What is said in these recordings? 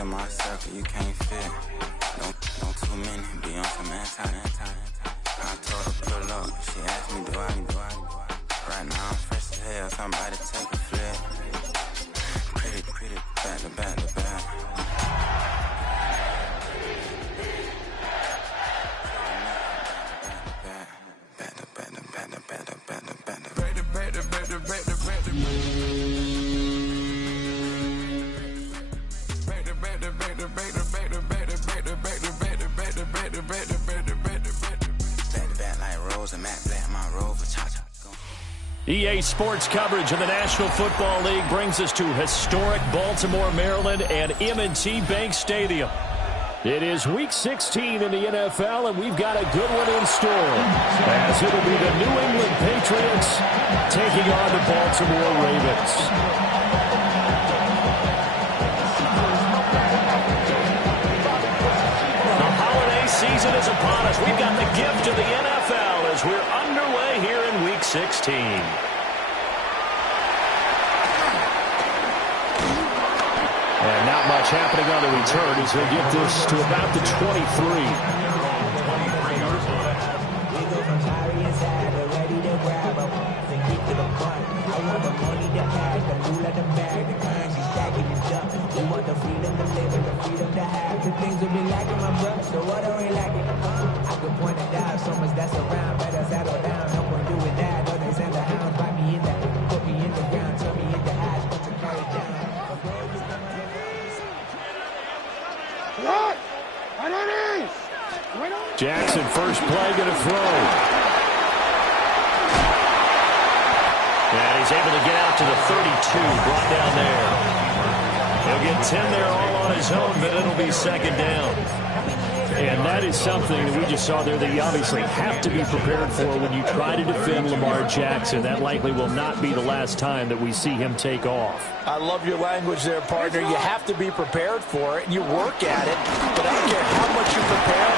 In my circle, you can't fit. Don't too many be on some anti. I told her pull up. She asked me, do I? Right now I'm fresh as hell. Somebody take a flip. Pretty, back to back to back. EA Sports coverage of the National Football League brings us to historic Baltimore, Maryland and M&T Bank Stadium. It is Week 16 in the NFL, and we've got a good one in store, as it'll be the New England Patriots taking on the Baltimore Ravens. The holiday season is upon us. We've got the gift of the NFL as we're underway here in Week 16. And not much happening on the return as he'll get this to about the 23. Jackson, first play, going to throw. And he's able to get out to the 32, brought down there. He'll get 10 there all on his own, but it'll be second down. And that is something that we just saw there that you obviously have to be prepared for when you try to defend Lamar Jackson. That likely will not be the last time that we see him take off. I love your language there, partner. You have to be prepared for it, and you work at it. But I don't care how much you prepare,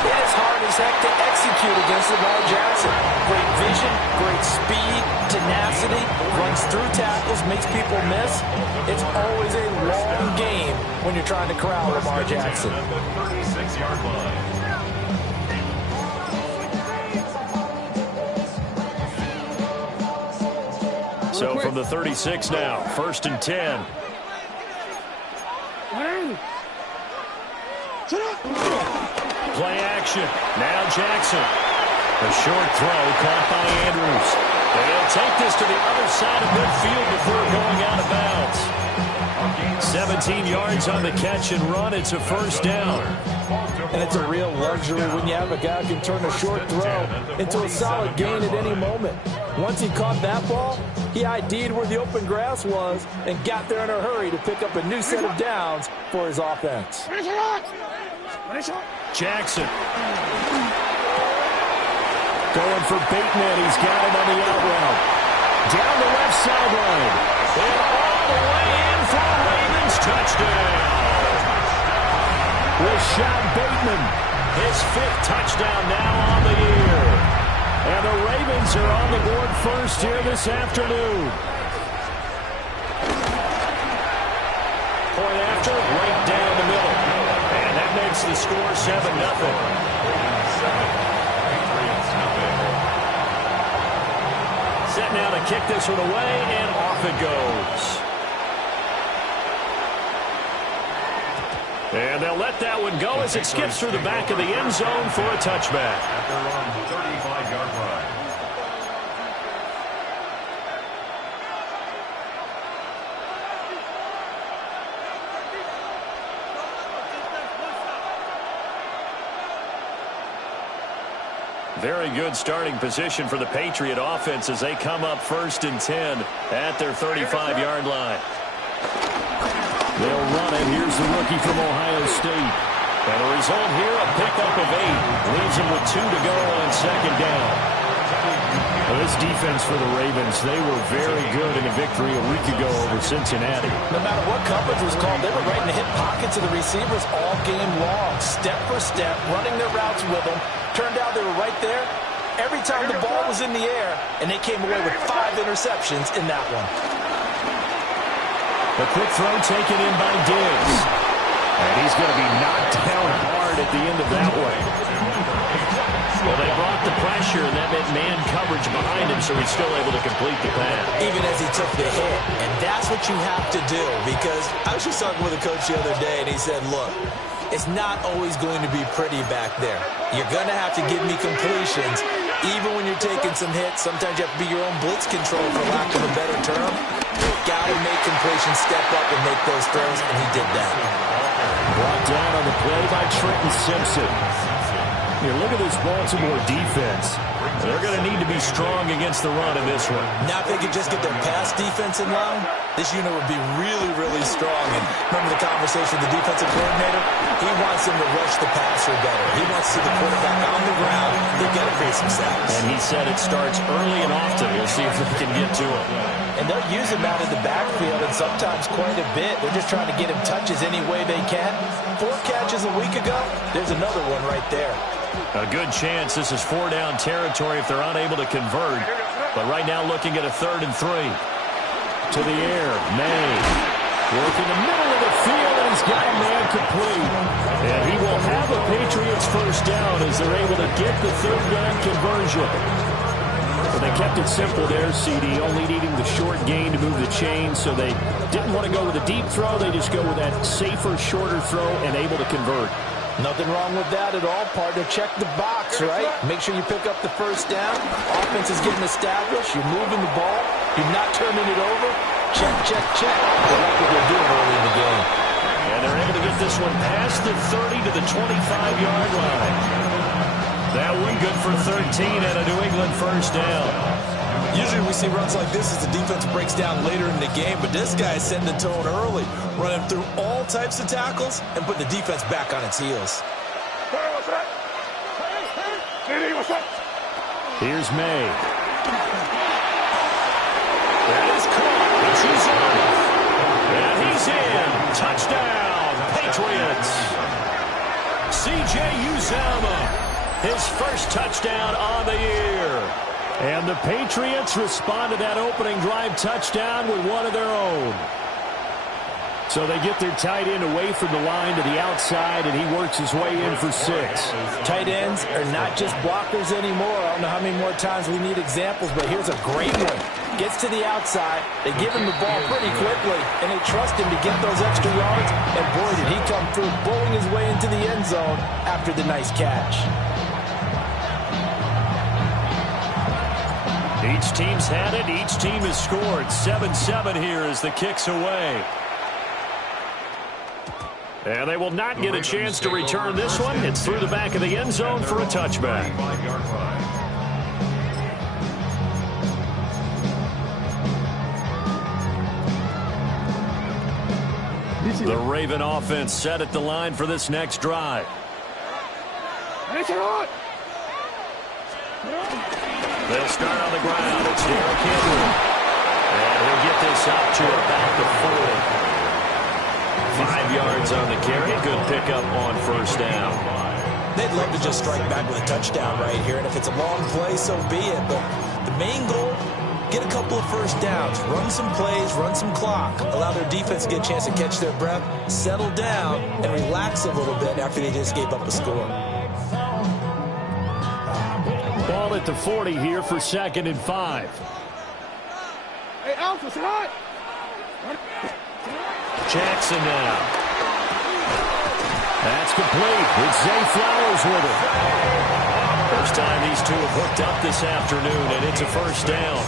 it is hard as heck to execute against Lamar Jackson. Great vision, great speed, tenacity, runs through tackles, makes people miss. It's always a long game when you're trying to corral Lamar Jackson. So from the 36 now, 1st and 10. Play action. Now Jackson. A short throw caught by Andrews. They'll take this to the other side of midfield before going out of bounds. 17 yards on the catch and run. It's a first down. And it's a real luxury when you have a guy who can turn a short throw into a solid gain at any moment. Once he caught that ball, he ID'd where the open grass was and got there in a hurry to pick up a new set of downs for his offense. Jackson. Going for Bateman. He's got him on the out route. Down the left sideline. And all the way in for a Ravens touchdown. Rashad Bateman, his 5th touchdown now on the year. And the Ravens are on the board first here this afternoon. Point after, right down the middle. And that makes the score 7-0. Set now to kick this one away, and off it goes. And they'll let that one go as it skips through the back of the end zone for a touchback. At their own 35-yard line. Very good starting position for the Patriot offense as they come up 1st and 10 at their 35-yard line. They'll run it. Here's the rookie from Ohio State. And the result here, a pickup of 8. Leaves them with 2 to go on 2nd down. Well, this defense for the Ravens, they were very good in a victory a week ago over Cincinnati. No matter what coverage was called, they were right in the hip pockets of the receivers all game long, step for step, running their routes with them. Turned out they were right there every time the ball was in the air, and they came away with 5 interceptions in that one. A quick throw taken in by Diggs. And he's going to be knocked down hard at the end of that one. Well, they brought the pressure, and that meant man coverage behind him, so he's still able to complete the pass. Even as he took the hit. And that's what you have to do, because I was just talking with a coach the other day, and he said, look, it's not always going to be pretty back there. You're going to have to give me completions. Even when you're taking some hits, sometimes you have to be your own blitz control, for lack of a better term. Got to make completions, step up and make those throws, and he did that. Brought down on the play by Trenton Simpson. Here, look at this Baltimore defense. They're going to need to be strong against the run in this one. Now if they could just get their pass defense in line, this unit would be really, really strong. And remember the conversation with the defensive coordinator? He wants them to rush the passer better. He wants to see the quarterback on the ground. They've got to create some sacks. And he said it starts early and often. We'll see if they can get to him. And they'll use him out in the backfield, and sometimes quite a bit. They're just trying to get him touches any way they can. 4 catches a week ago, there's another one right there. A good chance this is 4-down territory if they're unable to convert. But right now looking at a 3rd and 3. To the air, May. Working the middle of the field, and he's got a man complete. And he will have a Patriots 1st down as they're able to get the 3rd down conversion. But they kept it simple there, CD, only needing the short gain to move the chain, so they didn't want to go with a deep throw. They just go with that safer, shorter throw and able to convert. Nothing wrong with that at all, partner. Check the box, right? Make sure you pick up the 1st down. Offense is getting established. You're moving the ball. You're not turning it over. Check, check, check. They like what they're doing early in the game. And they're able to get this one past the 30 to the 25-yard line. That one good for 13 and a New England 1st down. Usually we see runs like this as the defense breaks down later in the game, but this guy is setting the tone early, running through all types of tackles and putting the defense back on its heels. Here's May. That is caught. It's Uzama. And he's in. Touchdown, Patriots. C.J. Uzama. His 1st touchdown on the year. And the Patriots respond to that opening drive touchdown with one of their own. So they get their tight end away from the line to the outside, and he works his way in for 6. Tight ends are not just blockers anymore. I don't know how many more times we need examples, but here's a great one. Gets to the outside, they give him the ball pretty quickly, and they trust him to get those extra yards, and boy, did he come through, bowling his way into the end zone after the nice catch. Each team's had it. Each team has scored. 7-7 here as the kick's away. And they will not get a chance to return this one. It's through the back of the end zone for a touchback. The Raven offense set at the line for this next drive. They'll start on the ground. It's Derrick Henry. And he'll get this up to about the 40. 5 yards on the carry. Good pickup on 1st down. They'd love to just strike back with a touchdown right here, and if it's a long play, so be it. But the main goal, get a couple of 1st downs, run some plays, run some clock, allow their defense to get a chance to catch their breath, settle down, and relax a little bit after they just gave up a score. Ball at the 40 here for 2nd and 5. Hey, Alpha, say hi. Jackson now. That's complete. It's Zay Flowers with it. First time these two have hooked up this afternoon, and it's a 1st down.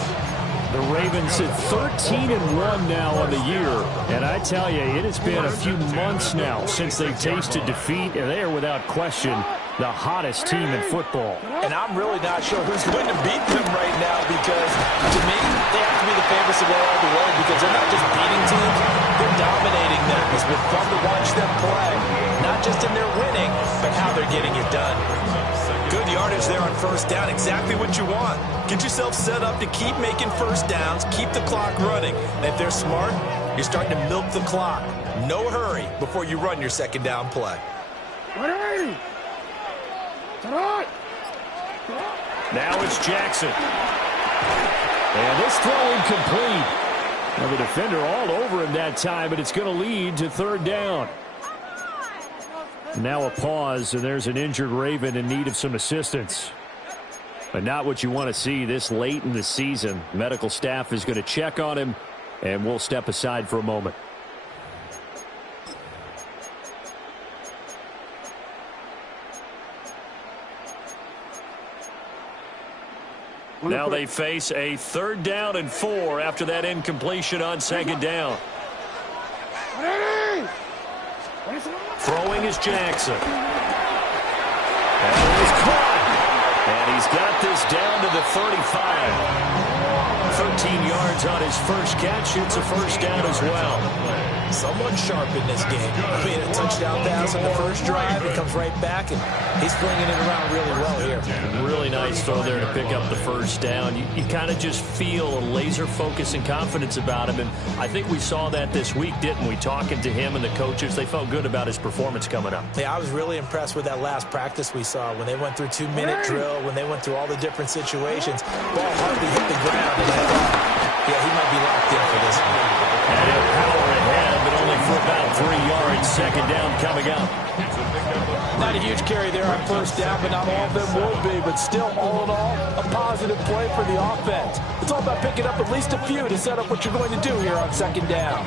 The Ravens at 13-1 now on the year. And I tell you, it has been a few months now since they've tasted defeat, and they are without question the hottest team in football. And I'm really not sure who's going to beat them right now because, to me, they have to be the favorites to go all the way because they're not just beating teams, they're dominating them. It's been fun to watch them play, not just in their winning, but how they're getting it done. Good yardage there on first down, exactly what you want. Get yourself set up to keep making first downs, keep the clock running. And if they're smart, you're starting to milk the clock. No hurry before you run your second down play. Now it's Jackson. And this throw incomplete. Now the defender all over him that time, but it's going to lead to third down. Now a pause, and there's an injured Raven in need of some assistance. But not what you want to see this late in the season. Medical staff is going to check on him, and we'll step aside for a moment. Now they face a 3rd down and 4 after that incompletion on 2nd down. Throwing is Jackson. And he's caught. And he's got this down to the 35. 13 yards on his first catch. It's a first down as well. Somewhat sharp in this game. I mean, a touchdown pass on the first drive. He comes right back, and he's flinging it around really well here. Really nice throw there to pick up the first down. You kind of just feel a laser focus and confidence about him, and I think we saw that this week, didn't we? Talking to him and the coaches, they felt good about his performance coming up. Yeah, I was really impressed with that last practice we saw when they went through 2-minute drill, when they went through all the different situations. Ball hardly hit the ground, and I thought, yeah, he might be locked in for this one. And he'll power ahead, but only for about 3 yards. 2nd down coming up. Not a huge carry there on first down, but not all of them will be. But still, all in all, a positive play for the offense. It's all about picking up at least a few to set up what you're going to do here on 2nd down.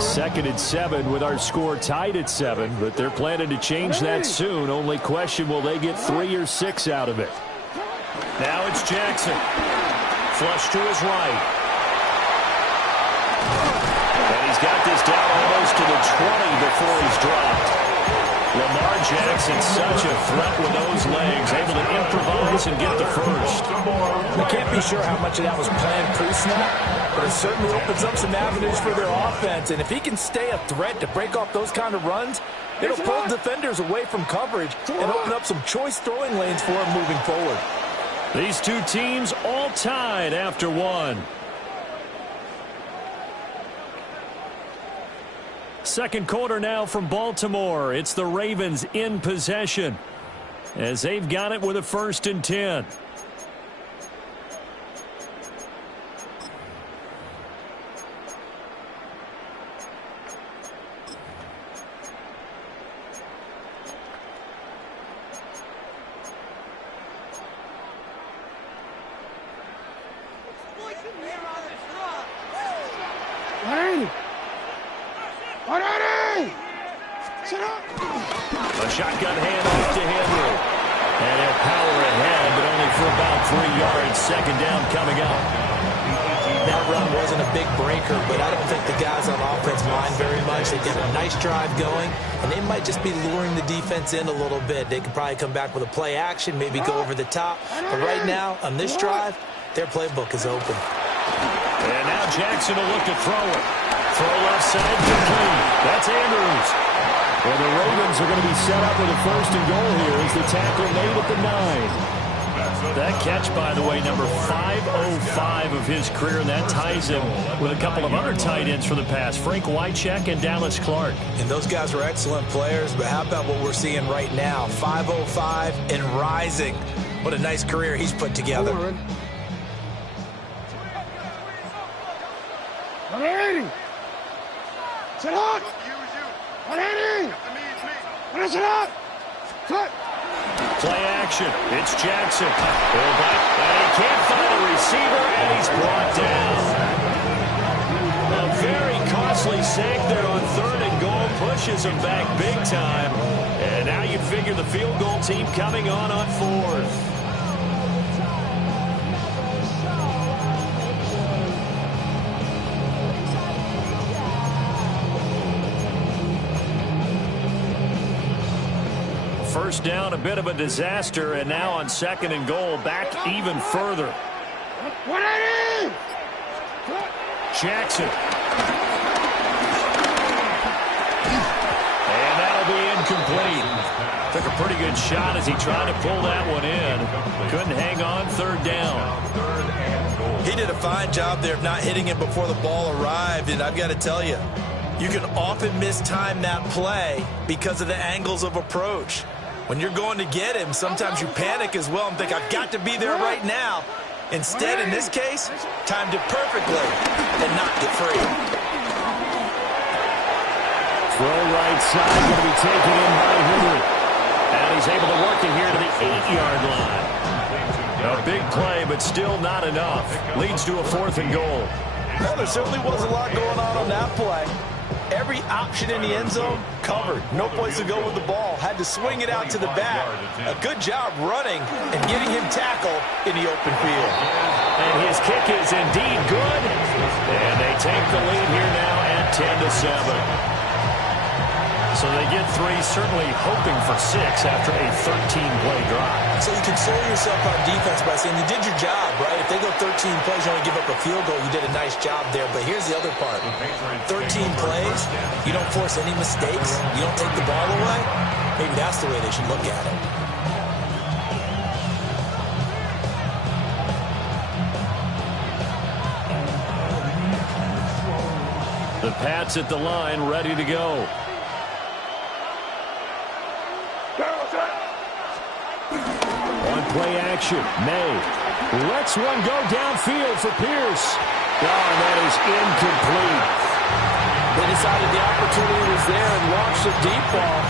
Second and 7 with our score tied at 7, but they're planning to change that soon. Only question, will they get 3 or 6 out of it? Now it's Jackson. Flush to his right. And he's got this down almost to the 20 before he's dropped. Lamar Jackson, such a threat with those legs, able to improvise and get the first. I can't be sure how much of that was planned pre-snap, but it certainly opens up some avenues for their offense. And if he can stay a threat to break off those kind of runs, it'll pull defenders away from coverage and open up some choice throwing lanes for him moving forward. These two teams all tied after 1. Second quarter now from Baltimore. It's the Ravens in possession as they've got it with a 1st and 10. A shotgun handoff to Henry. And he'll power ahead, but only for about 3 yards. 2nd down coming up. That run wasn't a big breaker, but I don't think the guys on offense mind very much. They get a nice drive going, and they might just be luring the defense in a little bit. They could probably come back with a play action, maybe go over the top. But right now, on this drive, their playbook is open. And now Jackson will look to throw it. Throw left side, complete. That's Andrews. And the Ravens are going to be set up with a 1st and goal here as the tackle made at the 9. That catch, by the way, number 505 of his career, and that ties him with a couple of other tight ends for the past, Frank Wycheck and Dallas Clark. And those guys are excellent players, but how about what we're seeing right now? 505 and rising. What a nice career he's put together. 180. Sit up. 180. Finish it up. Cut. Play action. It's Jackson. Pull back, and he can't find a receiver, and he's brought down. A very costly sack there on 3rd and goal. Pushes him back big time. And now you figure the field goal team coming on 4th. First down, a bit of a disaster, and now on 2nd and goal, back even further. 180! Jackson. And that'll be incomplete. Took a pretty good shot as he tried to pull that one in. Couldn't hang on, 3rd down. He did a fine job there of not hitting it before the ball arrived, and I've got to tell you, you can often mistime that play because of the angles of approach. When you're going to get him, sometimes you panic as well and think, I've got to be there right now. Instead, in this case, timed it perfectly and knocked it free. Throw right side, going to be taken in by Henry. And he's able to work it here to the 8-yard line. A big play, but still not enough. Leads to a 4th and goal. Well, there certainly was a lot going on that play. Every option in the end zone covered. No place to go with the ball. Had to swing it out to the back. A good job running and getting him tackled in the open field. And his kick is indeed good. And they take the lead here now at 10-7. So they get 3, certainly hoping for 6 after a 13-play drive. So you console yourself on defense by saying you did your job, right? If they go 13 plays, you only give up a field goal, you did a nice job there. But here's the other part. 13 plays, you don't force any mistakes, you don't take the ball away. Maybe that's the way they should look at it. The Pats at the line, ready to go. On play action, May lets one go downfield for Pierce. Oh, and that is incomplete. They decided the opportunity was there and launched a deep ball,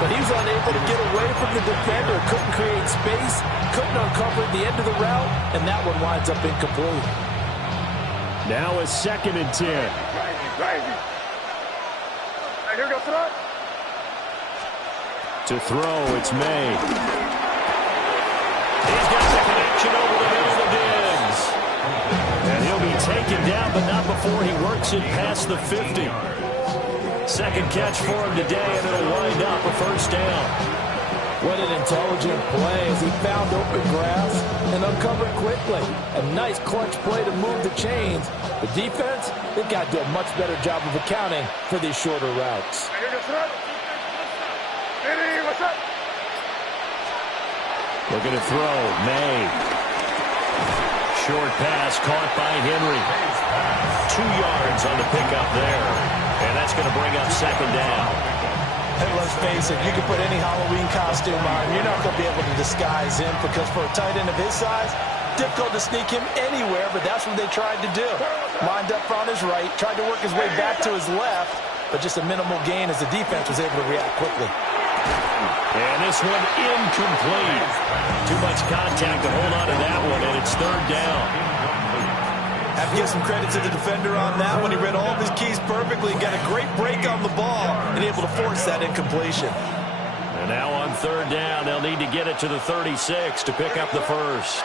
but he was unable to get away from the defender, couldn't create space, couldn't uncover the end of the route, and that one winds up incomplete. Now a 2nd and 10. To throw, it's May. He's got the connection over the middle of Diggs. And he'll be taken down, but not before he works it past the 50. 2nd catch for him today, and it'll wind up a 1st down. What an intelligent play as he found open grass and uncovered quickly. A nice clutch play to move the chains. The defense, they've got to do a much better job of accounting for these shorter routes. Looking to throw, May. Short pass caught by Henry. 2 yards on the pickup there. And that's going to bring up 2nd down. And let's face it, you can put any Halloween costume on. You're not going to be able to disguise him because for a tight end of his size, difficult to sneak him anywhere, but that's what they tried to do. Lined up on his right, tried to work his way back to his left, but just a minimal gain as the defense was able to react quickly. And this one incomplete. Too much contact to hold on to that one, and it's 3rd down. Have to give some credit to the defender on that one. He read all of his keys perfectly, got a great break on the ball, and able to force that incompletion. And now on 3rd down, they'll need to get it to the 36 to pick up the 1st.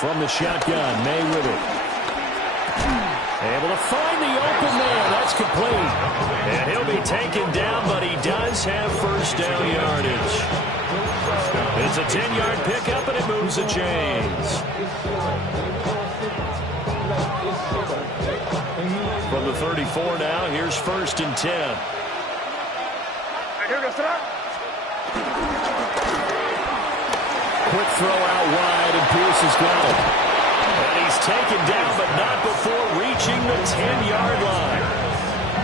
From the shotgun, May with it. Able to find the open man. That's complete. And he'll be taken down, but he does have 1st down yardage. It's a 10-yard pickup, and it moves the chains. From the 34 now, here's 1st and 10. Quick throw out wide, and Pierce has got it. And he's taken down, but not before reaching the 10-yard line.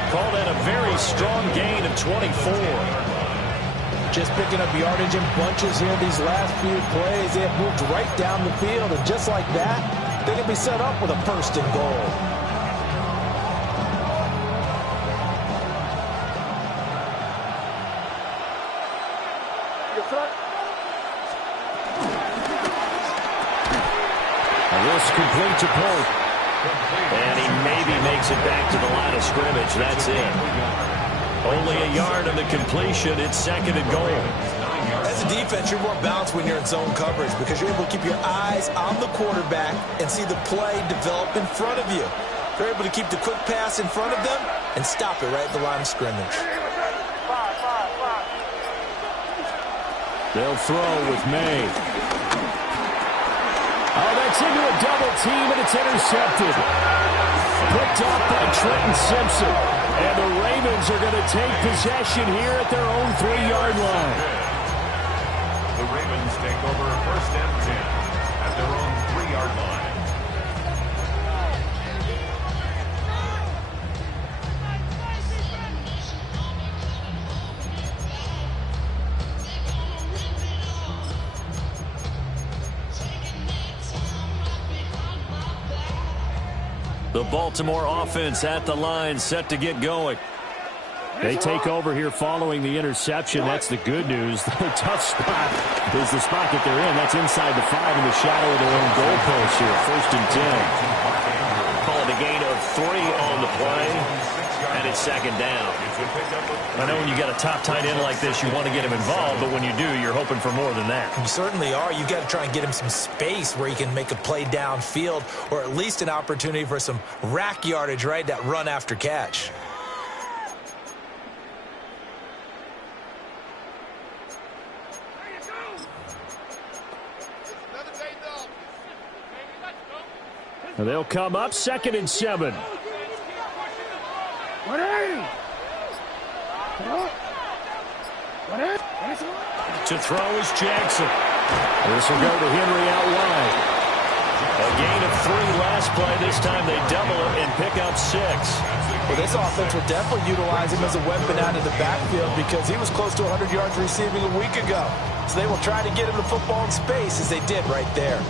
Call that a very strong gain of 24. Just picking up yardage in bunches here these last few plays. They have moved right down the field, and just like that, they can be set up with a 1st and goal. This complete to Pope. And he maybe makes it back to the line of scrimmage. That's it. Only a yard of the completion. It's 2nd and goal. As a defense, you're more balanced when you're in zone coverage because you're able to keep your eyes on the quarterback and see the play develop in front of you. You're able to keep the quick pass in front of them and stop it right at the line of scrimmage. They'll throw with May. Oh, that's into a double team, and it's intercepted. Picked off by Trenton Simpson. And the Ravens are going to take possession here at their own 3-yard line. The Ravens take over 1st and 10 at their own 3-yard line. The Baltimore offense at the line, set to get going. They take over here following the interception. That's the good news. The tough spot is the spot that they're in. That's inside the 5 in the shadow of their own goalpost here. 1st and 10. Call it a gain of 3 on the play, and it's 2nd down. I know when you got a top tight end like this, you want to get him involved, but when you do, you're hoping for more than that. You certainly are. You got to try and get him some space where he can make a play downfield, or at least an opportunity for some rack yardage, right? That run after catch. They'll come up 2nd and 7. To throw is Jackson. This will go to Henry out wide. A gain of 3 last play. This time they double it and pick up 6. Well, this offense will definitely utilize him as a weapon out of the backfield because he was close to 100 yards receiving a week ago. So they will try to get him the football in space as they did right there.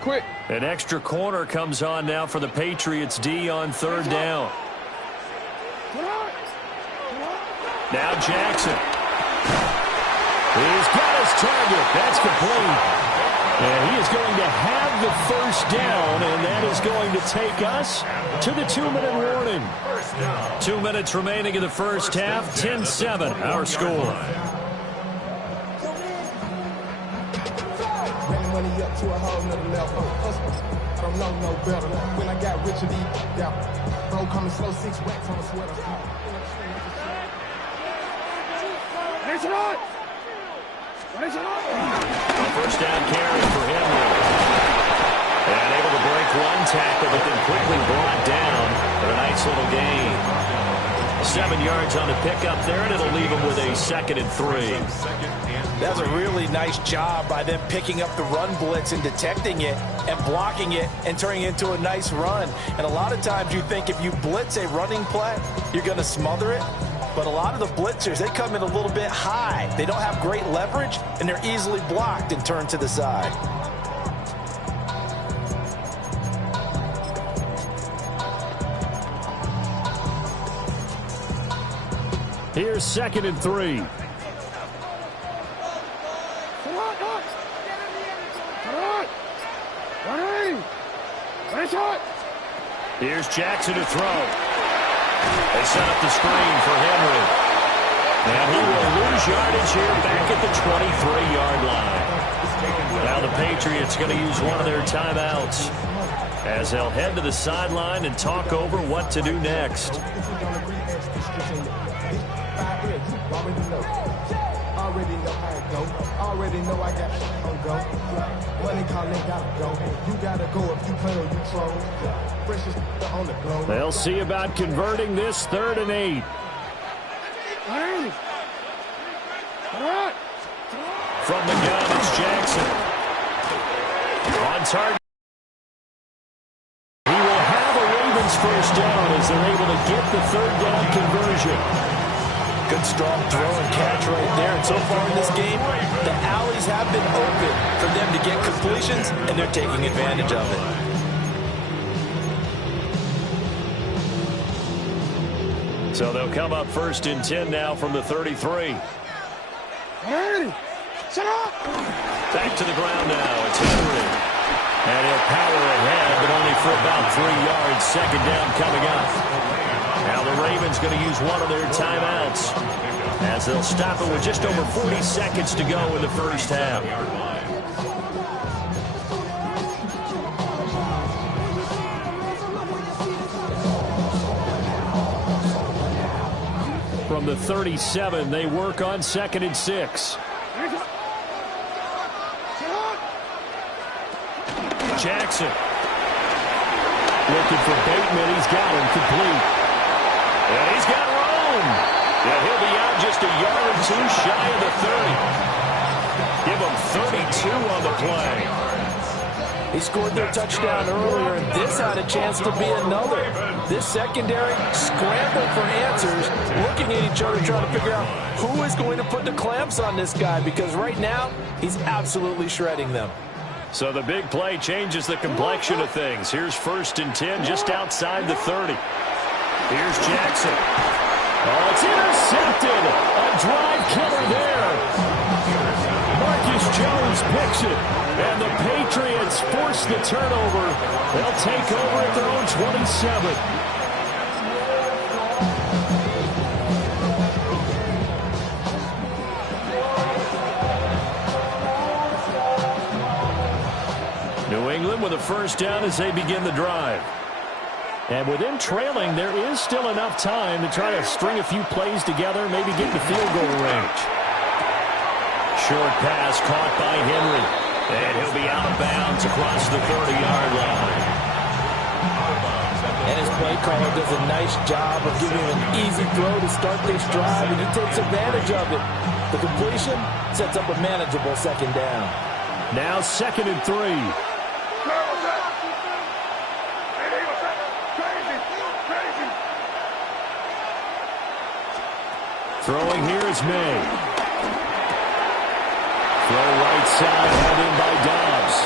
Quick. An extra corner comes on now for the Patriots D on 3rd down. Now Jackson. He's got his target. That's complete. And he is going to have the 1st down, and that is going to take us to the 2-minute warning. 2 minutes remaining in the 1st half. 10-7, our score. Money up to a whole nother level. I don't know no better. When I got rich and deep, bro coming slow, 6 racks on a sweater. A 1st down carry for Henry. And able to break 1 tackle, but then quickly brought down for a nice little gain. 7 yards on a pickup there, and it'll leave him with a 2nd and 3. That was a really nice job by them picking up the run blitz and detecting it and blocking it and turning it into a nice run. And a lot of times you think if you blitz a running play, you're going to smother it. But a lot of the blitzers, they come in a little bit high. They don't have great leverage, and they're easily blocked and turned to the side. Here's 2nd and 3. Here's Jackson to throw. They set up the screen for Henry. And he will lose yardage here back at the 23-yard line. Now the Patriots going to use one of their timeouts as they'll head to the sideline and talk over what to do next. Already know how it go. Already know I got shit on go. Money calling gotta go. You gotta go if you play or you troll. Fresh on the glow. They'll see about converting this 3rd and 8. From the gun, it's Jackson. On target. He will have a Ravens 1st down as they're able to get the 3rd down conversion. Good strong throw and catch right there. And so far in this game, the alleys have been open for them to get completions, and they're taking advantage of it. So they'll come up 1st and 10 now from the 33. Hey, shut up! Back to the ground now. It's Henry. And he'll power ahead, but only for about 3 yards. Second down coming up. Now the Ravens going to use one of their timeouts as they'll stop it with just over 40 seconds to go in the first half. From the 37, they work on 2nd and 6. Jackson. Looking for Bateman. He's got him complete. And he's got room. Yeah, he'll be out just a yard or two shy of the 30. Give him 32 on the play. He scored their touchdown earlier, and this had a chance to be another. This secondary scrambled for answers, looking at each other, trying to figure out who is going to put the clamps on this guy, because right now, he's absolutely shredding them. So the big play changes the complexion of things. Here's 1st and 10 just outside the 30. Here's Jackson. Oh, it's intercepted. A drive killer there. Marcus Jones picks it. And the Patriots force the turnover. They'll take over at their own 27. New England with a first down as they begin the drive. And with them trailing, there is still enough time to try to string a few plays together, maybe get to field goal range. Short pass caught by Henry. And he'll be out of bounds across the 30-yard line. And his play caller does a nice job of giving him an easy throw to start this drive, and he takes advantage of it. The completion sets up a manageable second down. Now 2nd and 3. Throwing here is May. Throw right side, held in by Dobbs.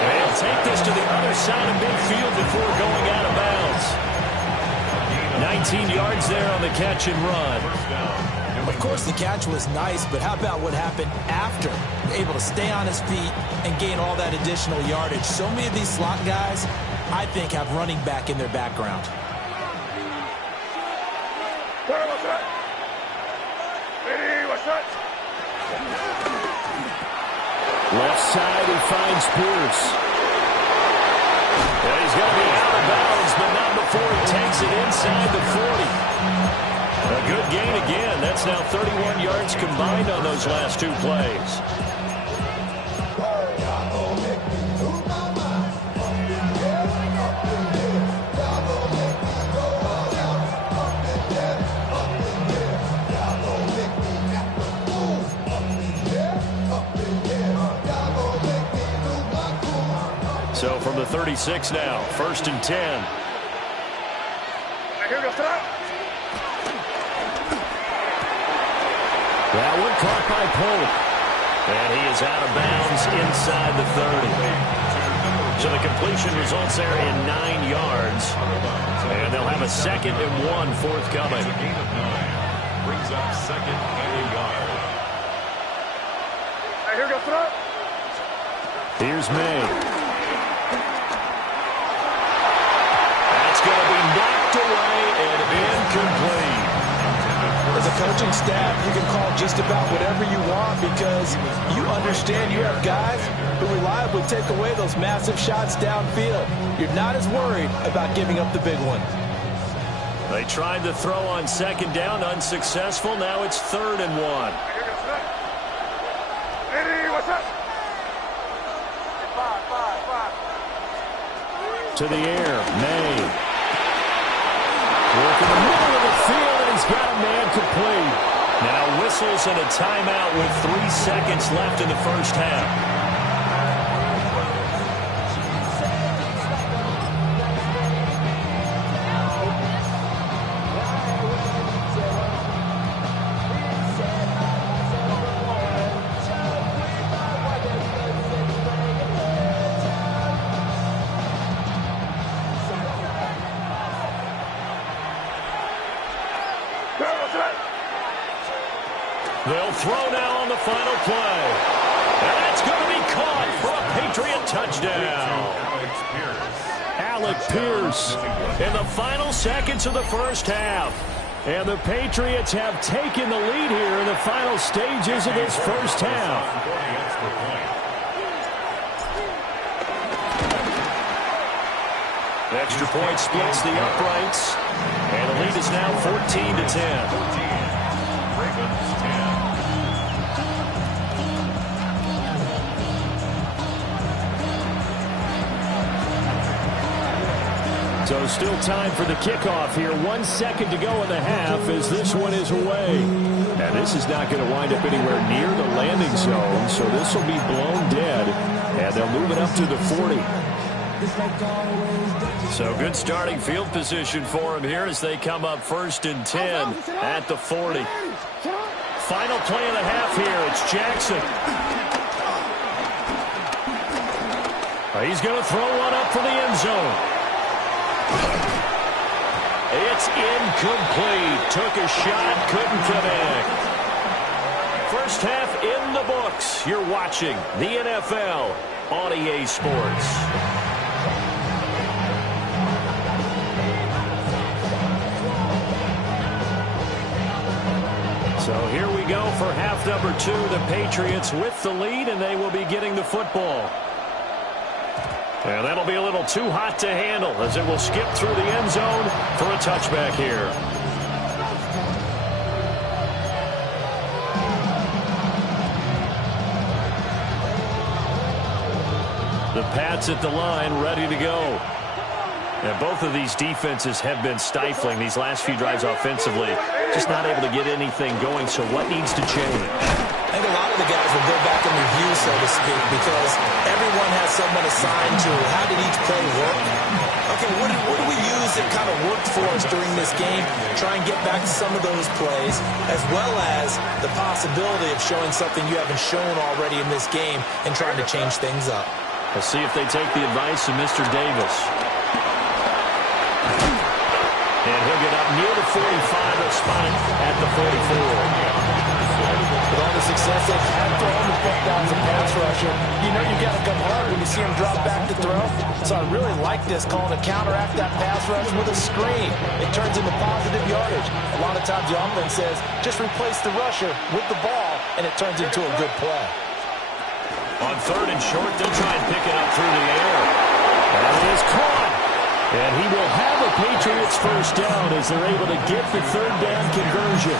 And he'll take this to the other side of midfield before going out of bounds. 19 yards there on the catch and run. Of course, the catch was nice, but how about what happened after? Able to stay on his feet and gain all that additional yardage. So many of these slot guys, I think, have running back in their background. Left side, he finds Pierce. And he's going to be out of bounds, but not before he takes it inside the 40. A good gain again. That's now 31 yards combined on those last 2 plays. So from the 36 now, 1st and 10. That one caught by Pope. And he is out of bounds inside the 30. So the completion results there in 9 yards. And they'll have a 2nd and 1 forthcoming. Brings up 2nd and a yard. Here's May. That's going to be knocked away and incomplete. As a coaching staff, you can call just about whatever you want because you understand you have guys who reliably take away those massive shots downfield. You're not as worried about giving up the big one. They tried to throw on 2nd down, unsuccessful. Now it's 3rd and 1. To the air, May. Work in the middle of the field, and he's got a man complete. Now whistles and a timeout with 3 seconds left in the first half. They'll throw now on the final play. And that's going to be caught for a Patriot touchdown. Alec Pierce in the final seconds of the first half. And the Patriots have taken the lead here in the final stages of this first half. The extra point splits the uprights. And the lead is now 14-10. Ravens 10. So still time for the kickoff here. 1 second to go in the half as this one is away. And this is not going to wind up anywhere near the landing zone, so this will be blown dead. And they'll move it up to the 40. So good starting field position for him here as they come up 1st and 10 at the 40. Final play of the half here. It's Jackson. He's going to throw one up for the end zone. It's incomplete. Took a shot, couldn't connect. First half in the books. You're watching the NFL on EA Sports. So here we go for half number 2. The Patriots with the lead, and they will be getting the football. And that'll be a little too hot to handle as it will skip through the end zone for a touchback here. The Pats at the line, ready to go. And both of these defenses have been stifling these last few drives offensively. Just not able to get anything going, so what needs to change? I think a lot of the guys will go back and review, so to speak, because everyone has someone assigned to how did each play work. Okay, what do we use that kind of worked for us during this game? Try and get back to some of those plays, as well as the possibility of showing something you haven't shown already in this game and trying to change things up. Let's see if they take the advice of Mr. Davis. And he'll get up near the 45, a spot at the 44. With all the success they've had throwing the football as a pass rusher, you know you've got to come hard when you see him drop back to throw. So I really like this call to counteract that pass rush with a screen. It turns into positive yardage. A lot of times the offense says, just replace the rusher with the ball, and it turns into a good play. On 3rd and short, they'll try and pick it up through the air. And it is caught. And he will have a Patriots first down as they're able to get the 3rd down conversion.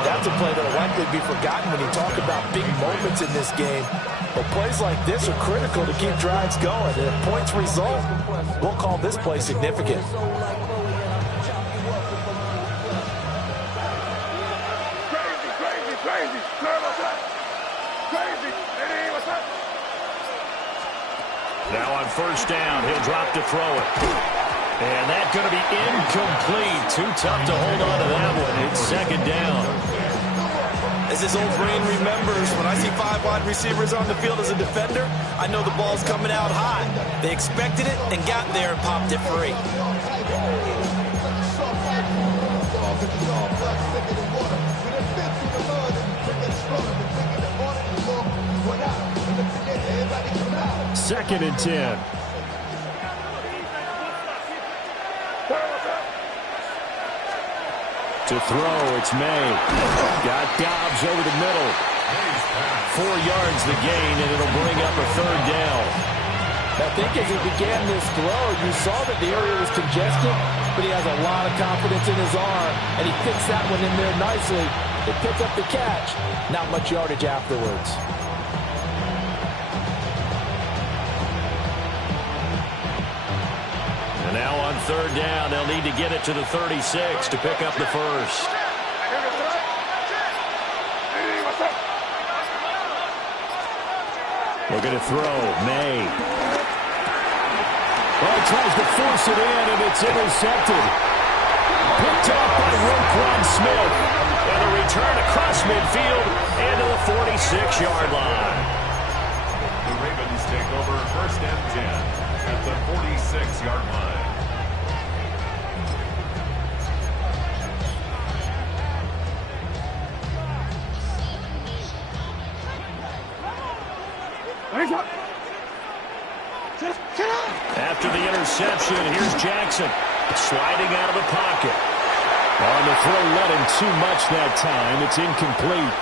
That's a play that will likely be forgotten when you talk about big moments in this game. But plays like this are critical to keep drives going. And if points result, we'll call this play significant. Now on 1st down, he'll drop to throw it. And that's going to be incomplete. Too tough to hold on to that one. It's 2nd down. As this old brain remembers, when I see 5 wide receivers on the field as a defender, I know the ball's coming out high. They expected it and got there and popped it free. Second and 10. To throw, it's May. Got Dobbs over the middle. 4 yards the gain, and it'll bring up a 3rd down. I think as he began this throw, you saw that the area was congested, but he has a lot of confidence in his arm, and he fits that one in there nicely. They pick up the catch. Not much yardage afterwards. Now on 3rd down, they'll need to get it to the 36 to pick up the first. Looking to throw, May. Well, he tries to force it in, and it's intercepted. Picked off by Roquan Smith. And a return across midfield and to the 46-yard line. The Ravens take over 1st and 10 at the 46-yard line. after the interception. Here's Jackson sliding out of the pocket. On the throw, let him too much that time. It's incomplete.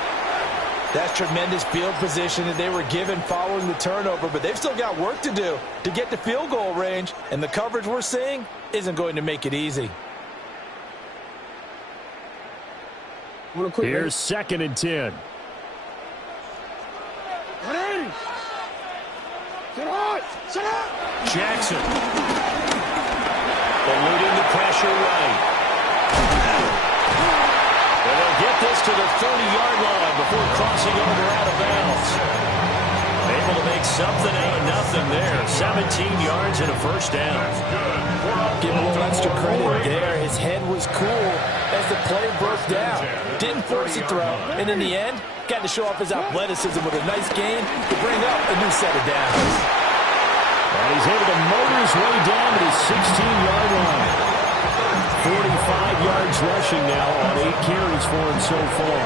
That's tremendous field position that they were given following the turnover, but they've still got work to do to get to field goal range, and the coverage we're seeing isn't going to make it easy. Here's 2nd and 10. Jackson eluding the pressure right. And they'll get this to the 30-yard line before crossing over out of bounds. Able to make something out of nothing there. 17 yards and a first down. Give him a little extra credit there. His head was cool as the play broke down. Didn't force a throw, and in the end, got to show off his athleticism with a nice gain to bring up a new set of downs. And he's able to motor his way down to the 16-yard line. 45 yards rushing now on 8 carries for him so far.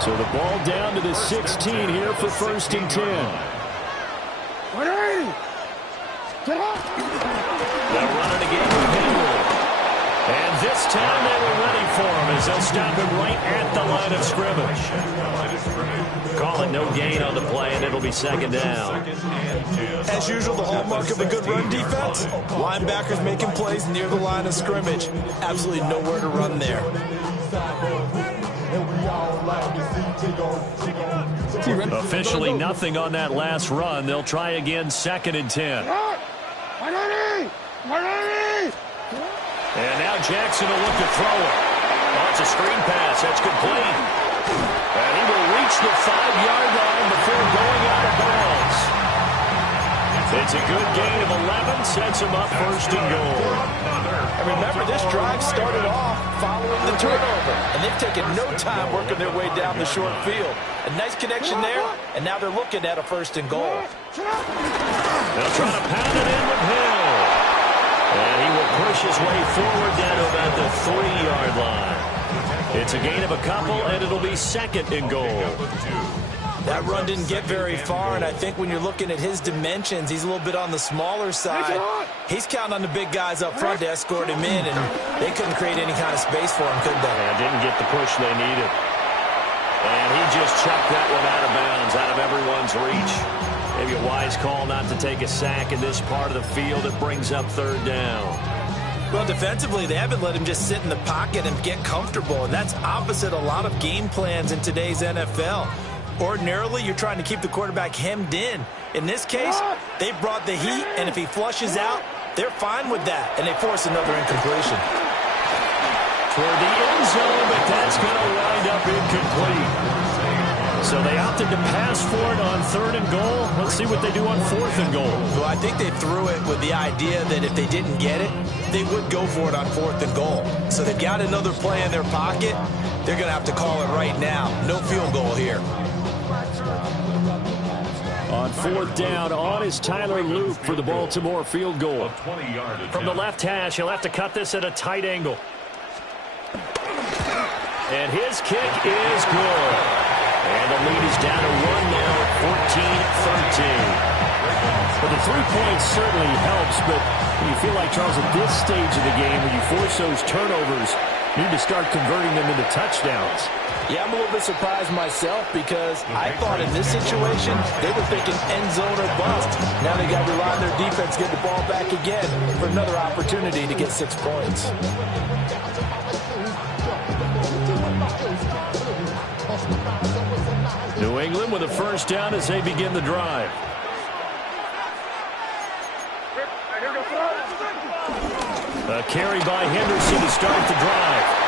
So the ball down to the 16 here for 1st and 10. They'll run it again with Henry. And this time they were ready for him as they'll stop him right at the line of scrimmage. Call it no gain on the play, and it'll be 2nd down. As usual, the hallmark of a good run defense, linebackers making plays near the line of scrimmage. Absolutely nowhere to run there. Officially nothing on that last run. They'll try again 2nd and 10. And now Jackson will look to throw it. Oh, it's a screen pass. That's complete. And he will reach the 5-yard line before going out of bounds. It's a good gain of 11. Sets him up 1st and goal. And remember, this drive started off following the turnover. And they've taken no time working their way down the short field. A nice connection there, and now they're looking at a 1st and goal. They'll try to pound it in with Hill. And he will push his way forward down to about the 3-yard line. It's a gain of a couple, and it'll be 2nd and goal. That run didn't get very far, and I think when you're looking at his dimensions, he's a little bit on the smaller side. He's counting on the big guys up front to escort him in, and they couldn't create any kind of space for him, could they? Yeah, didn't get the push they needed. And he just chucked that one out of bounds, out of everyone's reach. Maybe a wise call not to take a sack in this part of the field. It brings up 3rd down. Well, defensively, they haven't let him just sit in the pocket and get comfortable, and that's opposite a lot of game plans in today's NFL. Ordinarily, you're trying to keep the quarterback hemmed in. In this case, they brought the heat, and if he flushes out, they're fine with that, and they force another incompletion. Toward the end zone, but that's going to wind up incomplete. So they opted to pass for it on 3rd and goal. Let's see what they do on 4th and goal. Well, I think they threw it with the idea that if they didn't get it, they would go for it on 4th and goal. So they've got another play in their pocket. They're going to have to call it right now. No field goal here. On 4th down, on is Tyler Luke for the Baltimore field goal. From the left hash, he'll have to cut this at a tight angle. And his kick is good. And the lead is down to 1 now at 14-13. Well, the 3 points certainly helps, but you feel like, Charles, at this stage of the game, when you force those turnovers, you need to start converting them into touchdowns. Yeah, I'm a little bit surprised myself because I thought in this situation, they were thinking end zone or bust. Now they got to rely on their defense, get the ball back again for another opportunity to get 6 points. New England with a 1st down as they begin the drive. A carry by Henderson to start the drive.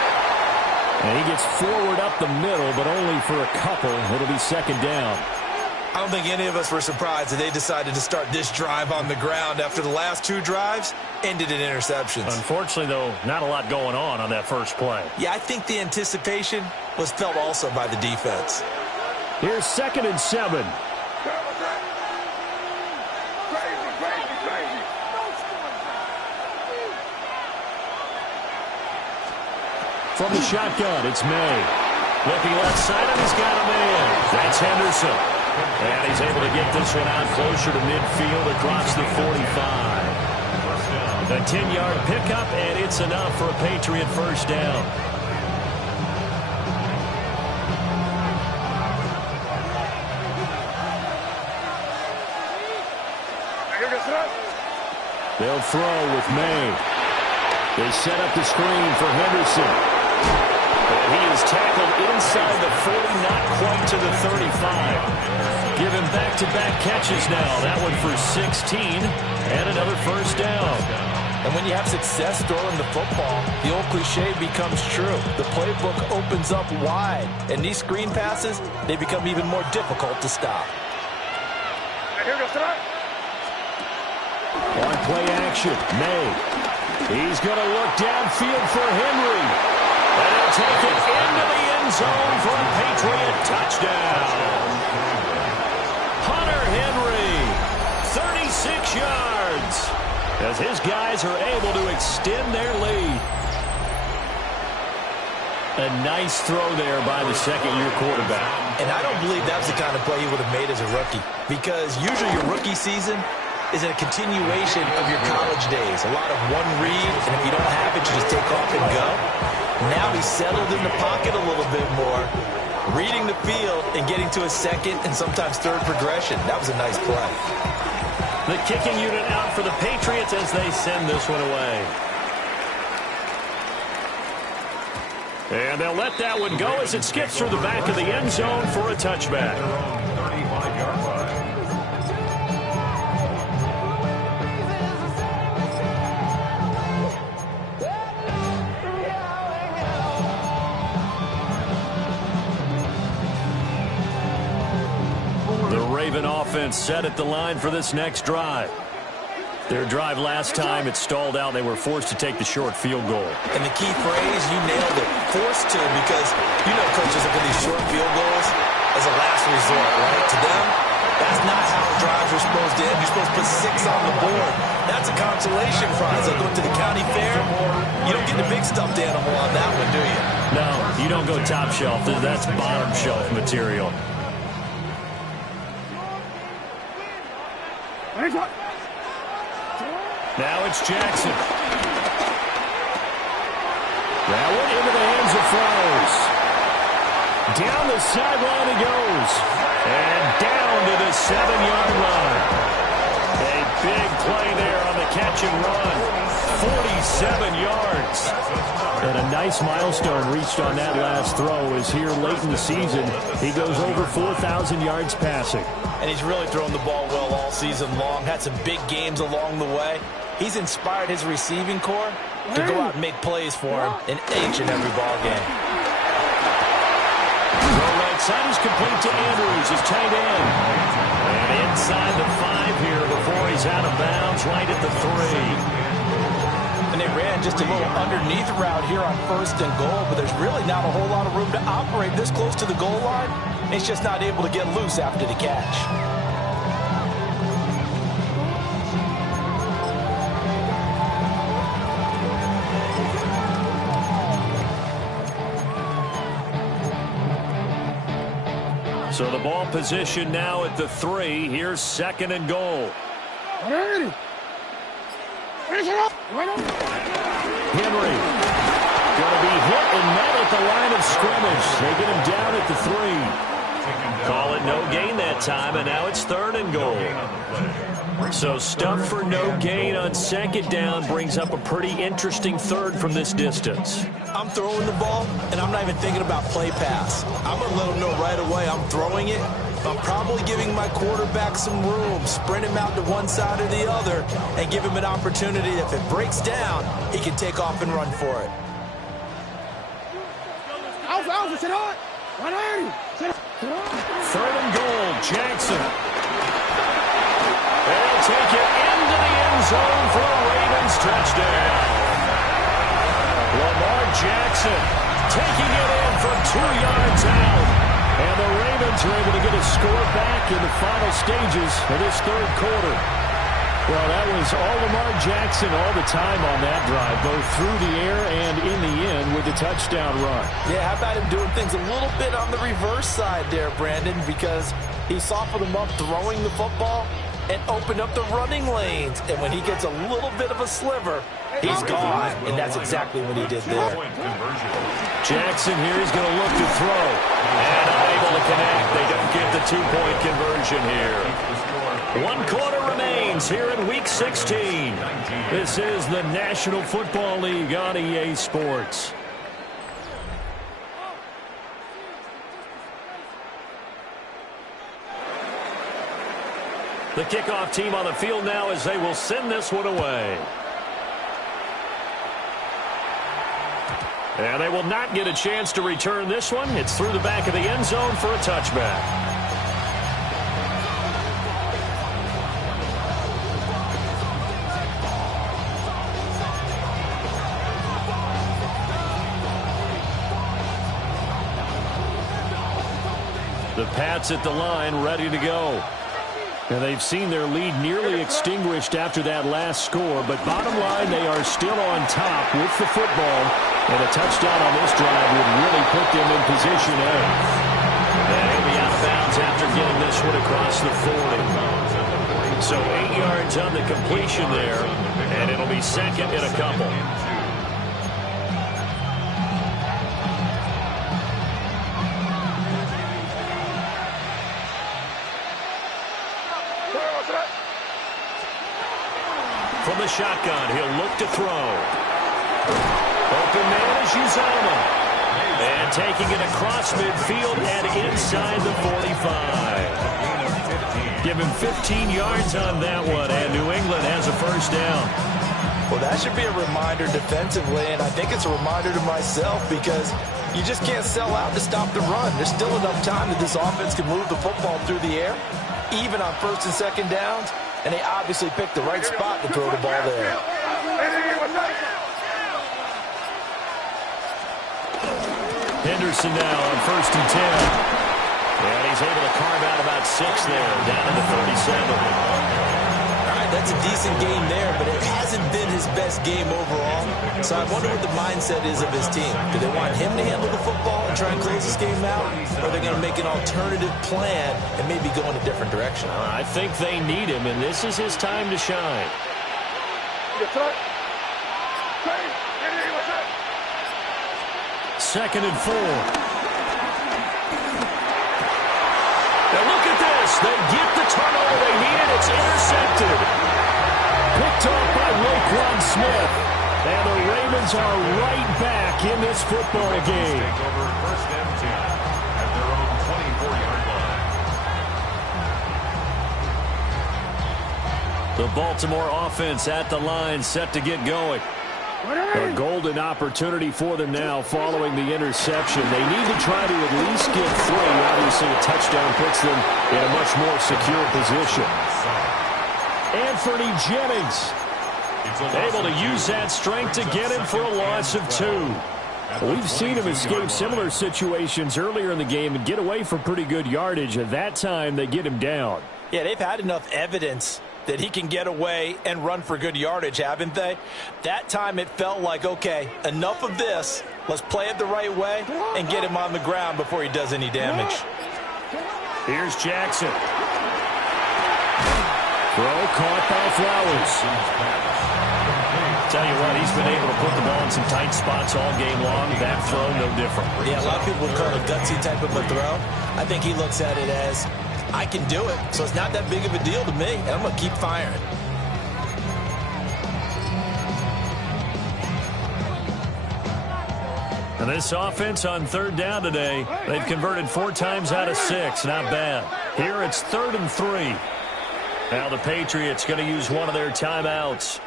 And he gets forward up the middle, but only for a couple. It'll be 2nd down. I don't think any of us were surprised that they decided to start this drive on the ground after the last 2 drives ended in interceptions. Unfortunately, though, not a lot going on that first play. Yeah, I think the anticipation was felt also by the defense. Here's 2nd and 7. From the shotgun, it's May. Looking left side, and he's got a man. That's Henderson. And he's able to get this one out closer to midfield across the 45. A 10-yard pickup, and it's enough for a Patriot first down. They'll throw with May. They set up the screen for Henderson. And he is tackled inside the 40, not quite to the 35. Give him back-to-back catches now. That one for 16 and another first down. And when you have success throwing the football, the old cliche becomes true. The playbook opens up wide, and these screen passes, they become even more difficult to stop. On play action, May. He's going to look downfield for Henry. And he'll take it into the end zone for a Patriot touchdown. Hunter Henry, 36 yards, as his guys are able to extend their lead. A nice throw there by the second-year quarterback. And I don't believe that was the kind of play he would have made as a rookie, because usually your rookie season is a continuation of your college days. A lot of one read, and if you don't have it, you just take off and go. Now he's settled in the pocket a little bit more, reading the field and getting to a second and sometimes third progression. That was a nice play. The kicking unit out for the Patriots as they send this one away. And they'll let that one go as it skips through the back of the end zone for a touchback. 35-yard line. Raven offense set at the line for this next drive. Their drive last time, it stalled out. They were forced to take the short field goal. And the key phrase, you nailed it, forced to, because you know coaches look at these short field goals as a last resort, right? To them, that's not how drives are supposed to end. You're supposed to put 6 on the board. That's a consolation prize. Like going to the county fair, you don't get the big stuffed animal on that one, do you? No, you don't go top shelf. That's bottom shelf material. Now it's Jackson. That one into the hands of Flowers. Down the sideline he goes. And down to the 7-yard line. A big play there on the catch and run. 47 yards. And a nice milestone reached on that last throw as here late in the season, he goes over 4,000 yards passing. And he's really thrown the ball well all season long. Had some big games along the way. He's inspired his receiving corps to go out and make plays for him in each and every ball game. The right side is complete to Andrews, his tight end. And inside the 5 here before he's out of bounds, right at the 3. And they ran just a little underneath route here on 1st and goal, but there's really not a whole lot of room to operate this close to the goal line. He's just not able to get loose after the catch. So the ball position now at the 3. Here's 2nd and goal. Henry going to be hit and met at the line of scrimmage. They get him down at the 3. Call it no gain that time, and now it's 3rd and goal. So stuff for no gain on 2nd down brings up a pretty interesting 3rd from this distance. I'm throwing the ball, and I'm not even thinking about play pass. I'm going to let him know right away I'm throwing it. I'm probably giving my quarterback some room, sprint him out to one side or the other, and give him an opportunity. If it breaks down, he can take off and run for it. 3rd and goal, Jackson. They'll take it into the end zone for a Ravens touchdown. Lamar Jackson taking it in from 2 yards out. And the Ravens are able to get a score back in the final stages of this 3rd quarter. Well, that was all Lamar Jackson all the time on that drive, both through the air and in the end with a touchdown run. Yeah, how about him doing things a little bit on the reverse side there, Brandon, because he softened him up throwing the football, and opened up the running lanes. And when he gets a little bit of a sliver, he's gone. And that's exactly what he did there. Jackson here, he's going to look to throw. And unable to connect. They don't get the two-point conversion here. 1 quarter remains here in Week 16. This is the National Football League on EA Sports. The kickoff team on the field now as they will send this one away. And they will not get a chance to return this one. It's through the back of the end zone for a touchback. The Pats at the line ready to go. And they've seen their lead nearly extinguished after that last score. But bottom line, they are still on top with the football. And a touchdown on this drive would really put them in position A. And he'll be out of bounds after getting this one across the 40. So 8 yards on the completion there. And it'll be second in a couple. From the shotgun, he'll look to throw. Open man is Uzama. And taking it across midfield and inside the 45. Give him 15 yards on that one, and New England has a first down. Well, that should be a reminder defensively, and I think it's a reminder to myself because you just can't sell out to stop the run. There's still enough time that this offense can move the football through the air, even on first and second downs. And they obviously picked the right spot to throw the ball there. Henderson now on 1st and 10. And he's able to carve out about 6 there, down to the 37. All right, that's a decent game there, but it hasn't been his best game overall. So I wonder what the mindset is of his team. Do they want him to handle the football and try and close this game out? Or are they going to make an alternative plan and maybe go in a different direction? I think they need him, and this is his time to shine. Second and 4. Now look at this. They get the turnover they needed. It's intercepted. Picked off by Roquan Smith. And the Ravens are right back in this football game. Take over 1st and 10 at their own 24-yard line. The Baltimore offense at the line, set to get going. A golden opportunity for them now following the interception. They need to try to at least get 3. Obviously, a touchdown puts them in a much more secure position. Anthony Jennings able to use that strength to get him for a loss of 2. We've seen him escape similar situations earlier in the game and get away for pretty good yardage. At that time, they get him down. Yeah, they've had enough evidence that he can get away and run for good yardage, haven't they? That time it felt like, okay, enough of this. Let's play it the right way and get him on the ground before he does any damage. Here's Jackson. Throw caught by Flowers. Tell you what, he's been able to put the ball in some tight spots all game long. That throw, no different. Yeah, a lot of people would call it a gutsy type of a throw. I think he looks at it as, I can do it, so it's not that big of a deal to me, and I'm going to keep firing. And this offense on 3rd down today, they've converted 4 times out of 6. Not bad. Here it's 3rd and 3. Now the Patriots going to use one of their timeouts.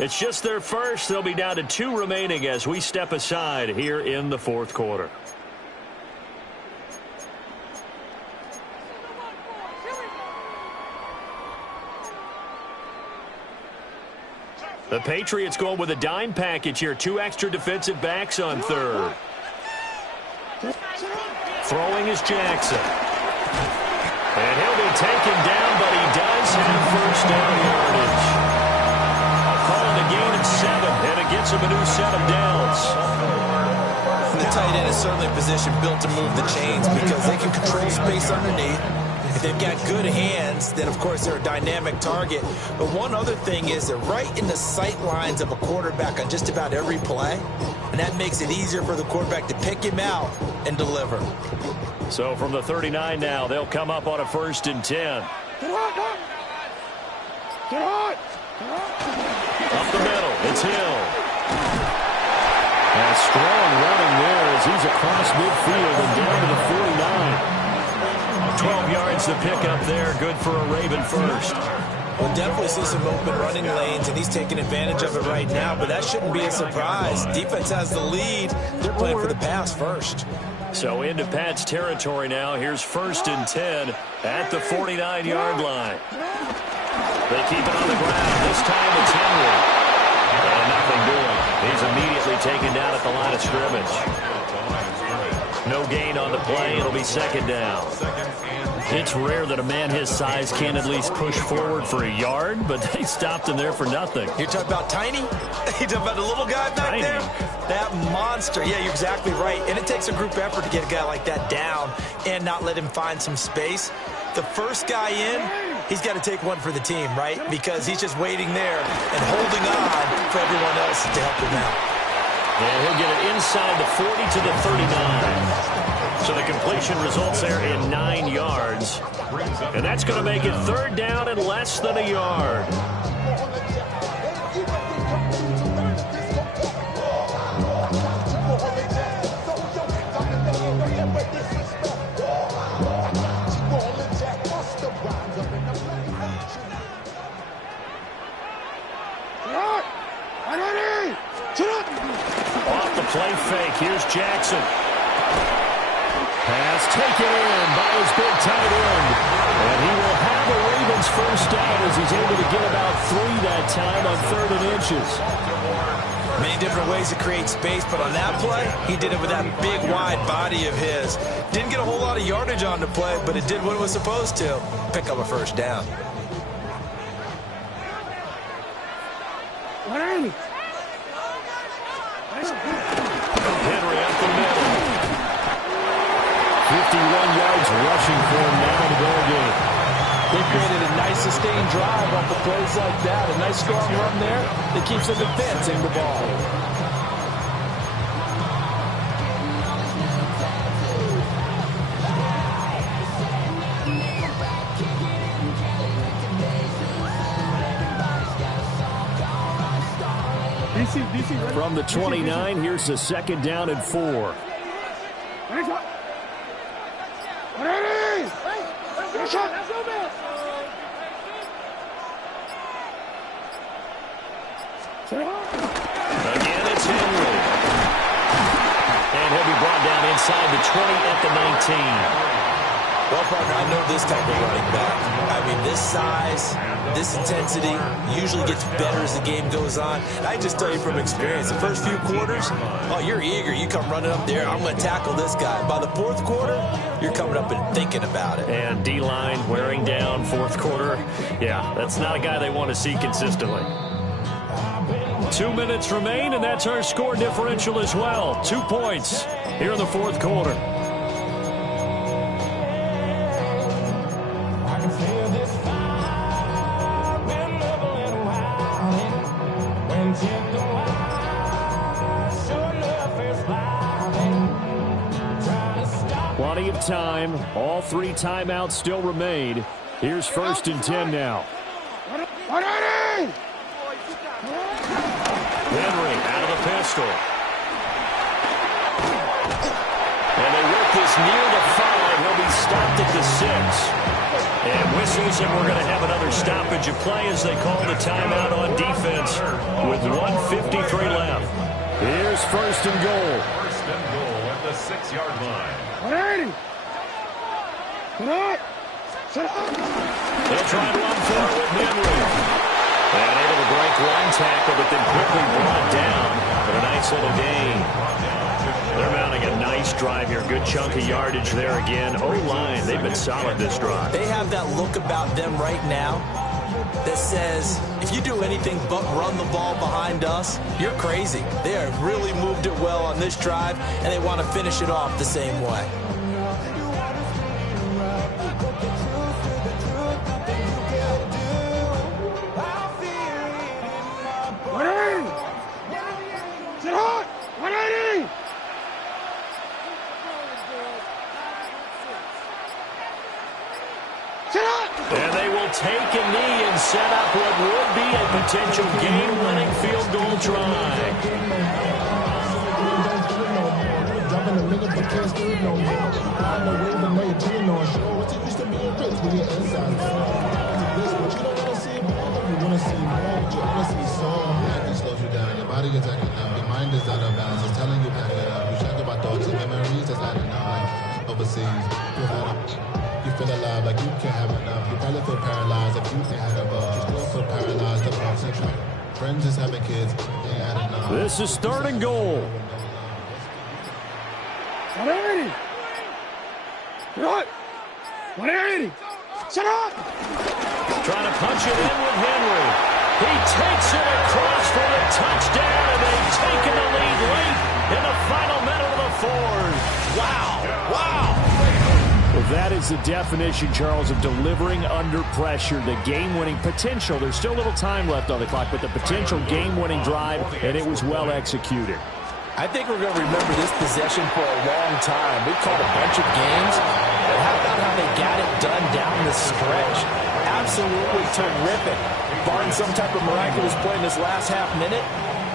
It's just their first. They'll be down to 2 remaining as we step aside here in the 4th quarter. The Patriots going with a dime package here. 2 extra defensive backs on 3rd. Throwing is Jackson. And he'll be taken down, but he does have first down yardage. I'll call it a gain of 7, and it gets him a new set of downs. The tight end is certainly a position built to move the chains because they can control space underneath. If they've got good hands, then, of course, they're a dynamic target. But one other thing is they're right in the sight lines of a quarterback on just about every play, and that makes it easier for the quarterback to pick him out and deliver. So from the 39 now, they'll come up on a 1st and 10. Up the middle, it's Hill. And strong running there as he's across midfield and down to the 49. 12 yards to pick up there, good for a Raven first. We'll definitely see some open running lanes, and he's taking advantage of it right now, but that shouldn't be a surprise. Defense has the lead. They're playing for the pass first. So into Pat's territory now. Here's 1st and 10 at the 49-yard line. They keep it on the ground. This time it's Henry. And nothing doing. He's immediately taken down at the line of scrimmage. No gain on the play. It'll be 2nd down. It's rare that a man his size can at least push forward for a yard, but they stopped him there for nothing. You're talking about Tiny? You're talking about the little guy back there? That monster. Yeah, you're exactly right. And it takes a group effort to get a guy like that down and not let him find some space. The first guy in, he's got to take one for the team, right? Because he's just waiting there and holding on for everyone else to help him out. And he'll get it inside the 40 to the 39. So the completion results there in 9 yards. And that's going to make it 3rd down and less than a yard. Off the play fake, here's Jackson. Pass taken in by his big tight end. And he will have a Ravens first down as he's able to get about 3 that time on 3rd and inches. Many different ways to create space, but on that play, he did it with that big, wide body of his. Didn't get a whole lot of yardage on the play, but it did what it was supposed to. Pick up a first down. Henry up the middle. 51 yards rushing for him now in the ball game. They created a nice sustained drive off of plays like that. A nice strong run there that keeps the defense in the ball. From the 29, here's the 2nd down and 4. Again, it's Henry. And he'll be brought down inside the 20 at the 19. Well, partner, I know this type of running back. I mean, this size, this intensity usually gets better as the game goes on. I just tell you from experience, the first few quarters, oh, you're eager. You come running up there, I'm going to tackle this guy. By the 4th quarter, you're coming up and thinking about it. And D-line wearing down 4th quarter. Yeah, that's not a guy they want to see consistently. 2 minutes remain, and that's our score differential as well. 2 points here in the 4th quarter. Plenty of time. All 3 timeouts still remain. Here's 1st and 10 now. Henry out of the pistol. And they work this near the 5. He'll be stopped at the 6. And whistles, and we're going to have another stoppage of play as they call the timeout on defense with 1:53 left. Here's 1st and goal. 1st and goal at the 6-yard line. They'll try to run for it with Henry. And able to break one tackle, but then quickly brought down. But a nice little gain. They're mounting a nice drive here. Good chunk of yardage there again. O-line, they've been solid this drive. They have that look about them right now that says, if you do anything but run the ball behind us, you're crazy. They have really moved it well on this drive, and they want to finish it off the same way. take a knee and set up what would be a potential game-winning field goal try. Your body is acting up. Your mind is out of balance. It's telling you that you check about thoughts and memories that's adding up. Overseas, you feel alive like you can't have enough. You probably feel paralyzed if you can't have enough. You still feel paralyzed about sexual. Friends just having kids, they ain't adding up. This is 3rd and goal. What? Shut up! Trying to punch it in with Henry. He takes it across for the touchdown, and they've taken the lead late in the final minute of the 4th. Wow. Well, that is the definition, Charles, of delivering under pressure. The game-winning potential. There's still a little time left on the clock, but the potential game-winning drive, and it was well executed. I think we're going to remember this possession for a long time. We've caught a bunch of games, but how about how they got it done down the stretch? Absolutely terrific. Barring some type of miraculous play in this last half minute,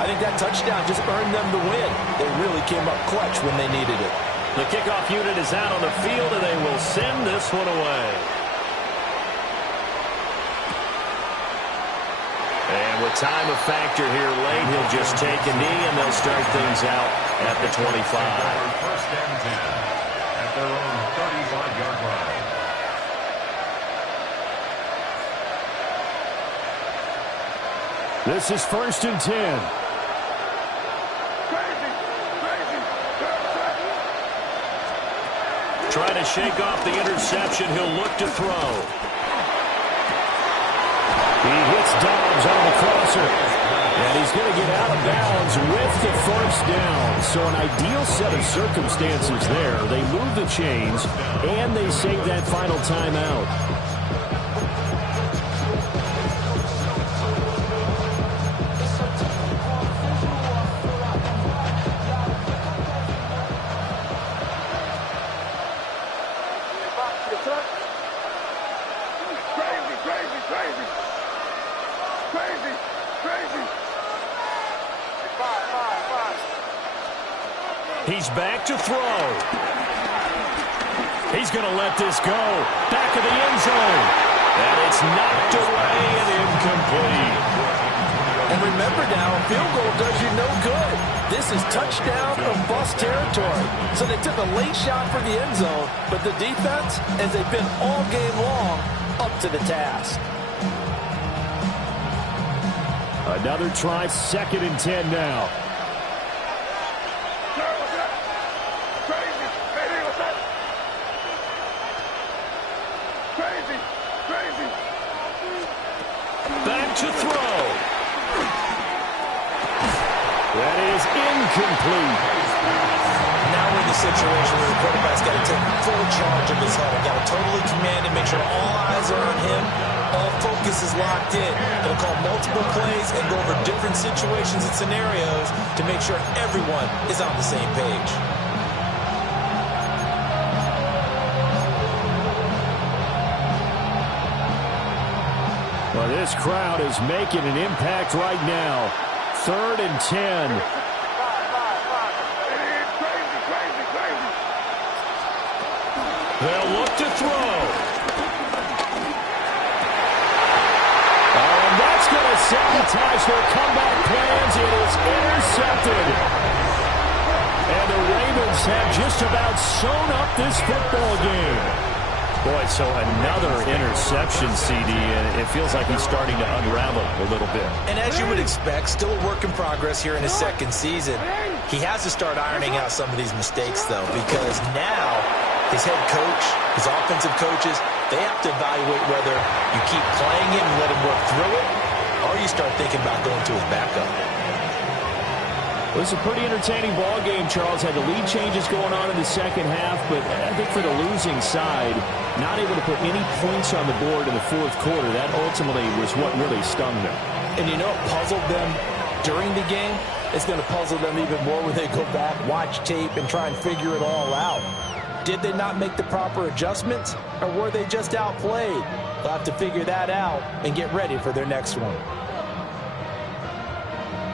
I think that touchdown just earned them the win. They really came up clutch when they needed it. The kickoff unit is out on the field, and they will send this one away. And with time a factor here late, he'll just take a knee, and they'll start things out at the 25. First and 10 at their own 35-yard line. This is 1st and 10. Trying to shake off the interception. He'll look to throw. He hits Dobbs on the crosser. And he's going to get out of bounds with the first down. So an ideal set of circumstances there. They move the chains, and they save that final timeout. He's back to throw. He's going to let this go. Back of the end zone. And it's knocked away and incomplete. And remember now, a field goal does you no good. This is touchdown or bust territory. So they took a late shot for the end zone, but the defense, as they've been all game long, up to the task. Another try, 2nd and 10 now. Back to throw. That is incomplete. Now we're in the situation where the quarterback's got to take full charge of his huddle. Got to totally command and make sure all eyes are on him. All focus is locked in. Going to call multiple plays and go over different situations and scenarios to make sure everyone is on the same page. Well, this crowd is making an impact right now. 3rd and 10. They'll look to throw. And that's going to sabotage their comeback plans. It is intercepted. And the Ravens have just about sewn up this football game. Boy, so another interception, CD, and it feels like he's starting to unravel a little bit. And as you would expect, still a work in progress here in his 2nd season. He has to start ironing out some of these mistakes, though, because now his head coach, his offensive coaches, they have to evaluate whether you keep playing him and let him work through it, or you start thinking about going to his backup. It was a pretty entertaining ball game, Charles. Had the lead changes going on in the 2nd half, but I think for the losing side, not able to put any points on the board in the 4th quarter, that ultimately was what really stung them. And you know what puzzled them during the game? It's going to puzzle them even more when they go back, watch tape, and try and figure it all out. Did they not make the proper adjustments, or were they just outplayed? They'll have to figure that out and get ready for their next one.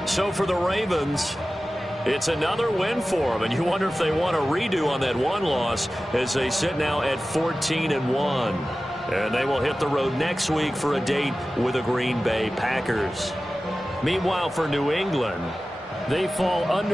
So for the Ravens, it's another win for them, and you wonder if they want a redo on that one loss as they sit now at 14-1. And they will hit the road next week for a date with the Green Bay Packers. Meanwhile, for New England, they fall under